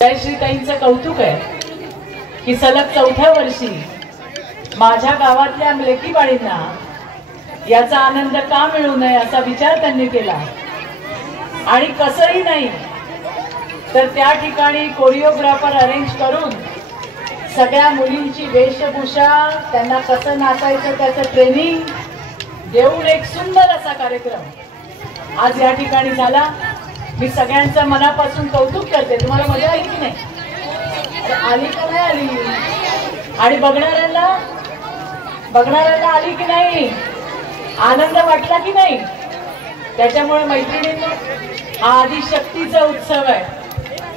जयश्रीताईंचं कौतुक आहे की सलग चौथ्या वर्षी माझ्या गावातल्या लेकी बाळींना याचा आनंद का मिळू नये असा विचार त्यांनी केला आणि कसंही नाही तर त्या ठिकाणी कोरिओग्राफर अरेंज करून सगळ्या मुलींची वेशभूषा, त्यांना कसं नाचायचं त्याचं ट्रेनिंग देऊन एक सुंदर असा कार्यक्रम आज या ठिकाणी झाला। मी सगळ्यांचं मनापासून कौतुक करते। तुम्हाला मजा आली की नाही? आली का नाही आली? आणि बघणाऱ्यांना आली की नाही? आनंद वाटला की नाही? त्याच्यामुळे मैत्रिणींनो, हा आदिशक्तीचा उत्सव आहे,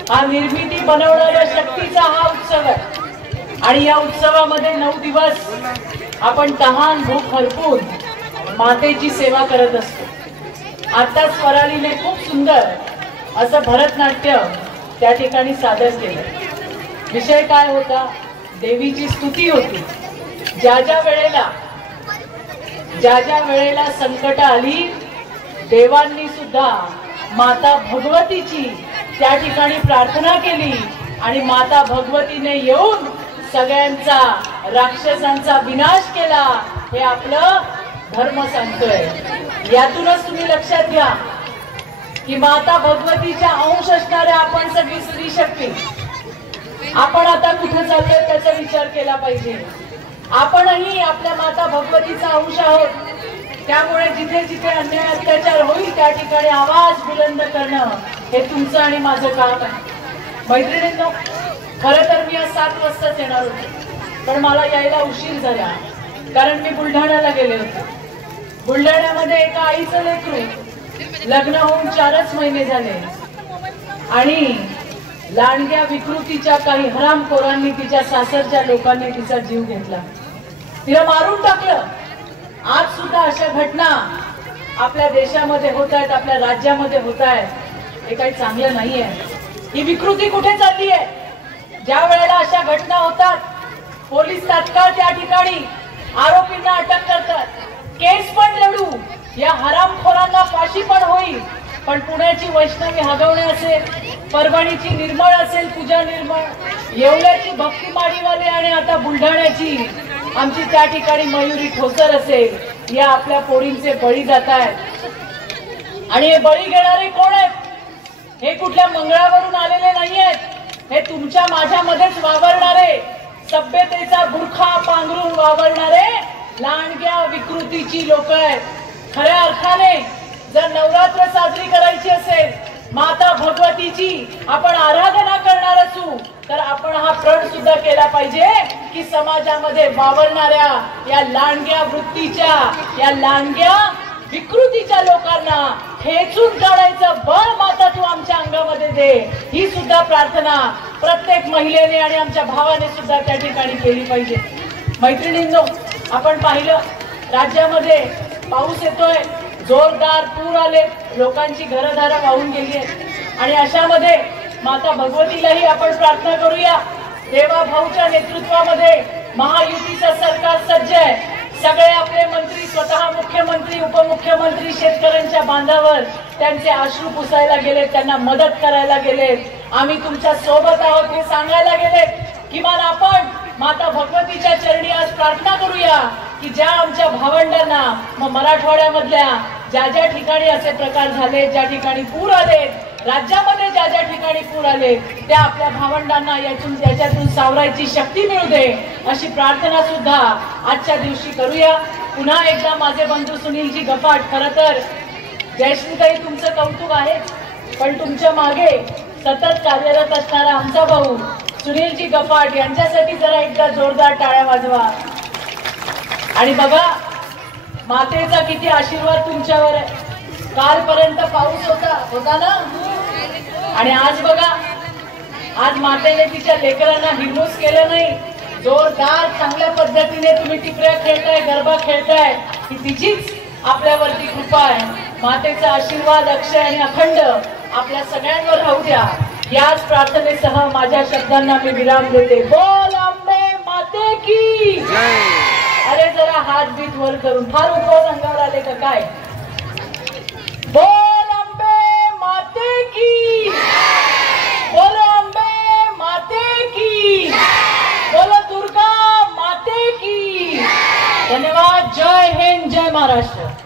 हा निर्मिती बनवणाऱ्या शक्तीचा हा उत्सव आहे आणि या उत्सवामध्ये 9 दिवस आपण तहान भूक हरपून मातेची सेवा करत असतो। आता स्वरालीने खूप सुंदर असं भरतनाट्य त्या ठिकाणी सादर केलं। विषय काय होता? देवीची स्तुती होती। ज्या ज्या वेळेला संकट आली, देवांनी सुद्धा माता भगवतीची त्या ठिकाणी प्रार्थना केली आणि माता भगवतीने येऊन सगळ्यांचा राक्षसांचा विनाश केला। हे आपलं धर्म सांगतोय। यातूनच तुम्ही लक्षात घ्या की माता भगवतीच्या अंश असणाऱ्या आपण सगळी स्त्री शक्ती, आपण आता कुठे चाललोय त्याचा विचार केला पाहिजे। आपणही आपल्या माता भगवतीचा अंश आहोत। त्यामुळे जिथे जिथे अन्याय अत्याचार होईल त्या ठिकाणी आवाज बुलंद करणं हे तुमचं आणि माझं काम आहे। मैत्रिणींनो, खरं तर मी आज 7 वाजताच येणार होते, पण मला यायला उशीर झाला कारण मी बुलढाण्याला गेले होते। बुलढाण्यामध्ये एका आईचं लेकरू लग्न होऊन 4च महिने झाले आणि लांडग्या विकृतीच्या काही हरामखोरांनी तिच्या सासरच्या लोकांनी तिचा जीव घेतला, तिला मारून टाकलं। आज सुद्धा अशा घटना आपल्या देशामध्ये होत आहेत, आपल्या राज्यामध्ये होत आहेत। हे काही चांगलं नाहीये। ही विकृती कुठे चालली आहे? ज्या वेळेला अशा घटना होतात, पोलीस तात्काळ त्या ठिकाणी आरोपींना अटक करतात, केस पण लढू, या हरामखोरांना फाशी पण होईल। पण पुण्याची वैष्णवी हगवणे असेल, परभणीची निर्मळ असेल, पूजा निर्मळ, येवल्याची भक्ती माडीवाले आणि आता बुलढाण्याची आमची त्या ठिकाणी मयुरी ठोसर असेल, या आपल्या पोरींचे बळी जात आहेत। आणि हे बळी घेणारे कोण आहेत? हे कुठल्या मंगळावरून आलेले नाही आहेत, हे तुमच्या माझ्यामध्येच वावरणारे, सभ्यतेचा बुरखा पांघरून वावरणारे लांडग्या विकृतीची लोक आहेत। खऱ्या अर्थाने जर नवरात्र साजरी करायची असेल, माता भगवतीची आपण आराधना करणार असू, तर आपण हा प्रण सुद्धा केला पाहिजे की समाजामध्ये वावरणाऱ्या या लांडग्या वृत्तीच्या, या लांडग्या विकृतीच्या लोकांना खेचून काढायचं बळ माता तू आमच्या अंगामध्ये दे। ही सुद्धा प्रार्थना प्रत्येक महिलेने आणि आमच्या भावाने सुद्धा त्या ठिकाणी केली पाहिजे। मैत्रिणींनो, आपण पाहिलं राज्यामध्ये पाऊस येतोय, जोरदार पूर आले, लोकांची घरदारं वाहून गेली आहेत आणि अशामध्ये माता भगवतीलाही आपण प्रार्थना करूया। देवा भाऊच्या नेतृत्वामध्ये महायुतीचं सरकार सज्ज आहे। सगळे आपले मंत्री, स्वतः मुख्यमंत्री, उपमुख्यमंत्री शेतकऱ्यांच्या बांधावर त्यांचे अश्रू पुसायला गेलेत, त्यांना मदत करायला गेलेत। आम्ही तुमच्या सोबत आहोत हे सांगायला गेलेत। किमान आपण माता भगवतीच्या चरणी आज प्रार्थना करूया की ज्या आमच्या भावंडांना, मग मराठवाड्यामधल्या ज्या ठिकाणी असे प्रकार झाले, ज्या ठिकाणी पूर आले, राज्यामध्ये ज्या ठिकाणी पूर आले, त्या आपल्या भावंडांना याच्यातून सावरायची शक्ती मिळू दे, अशी प्रार्थना सुद्धा आजच्या दिवशी करूया। पुन्हा एकदा माझे बंधू सुनीलजी गपाट, खरं तर जयश्रीताई तुमचं कौतुक आहे, पण तुमच्या मागे सतत कार्यरत असणारा आमचा भाऊ सुनीलजी गपाट यांच्यासाठी जरा एकदा जोरदार टाळ्या वाजवा। आणि बघा, मातेचा किती आशीर्वाद तुमच्यावर आहे। कालपर्यंत पाऊस होता ना, आणि आज बघा, आज मातेने तिच्या लेकरांना हिरमूस केलं नाही, जोरदार चांगल्या पद्धतीने तुम्ही टिपऱ्या खेळताय, गरबा खेळताय, ही तिचीच आपल्यावरती कृपा आहे। मातेचा आशीर्वाद अक्षय आणि अखंड आपल्या सगळ्यांवर राहू द्या। याच प्रार्थनेसह माझ्या शब्दांना मी विराम देते। बोल अंबे माते की जय। अरे जरा हात बीत वर करून, फार उपवास अंगावर आले का काय? बोल अंबे माते की, बोलो अंबे धन्यवाद. जय हिंद, जय महाराष्ट्र.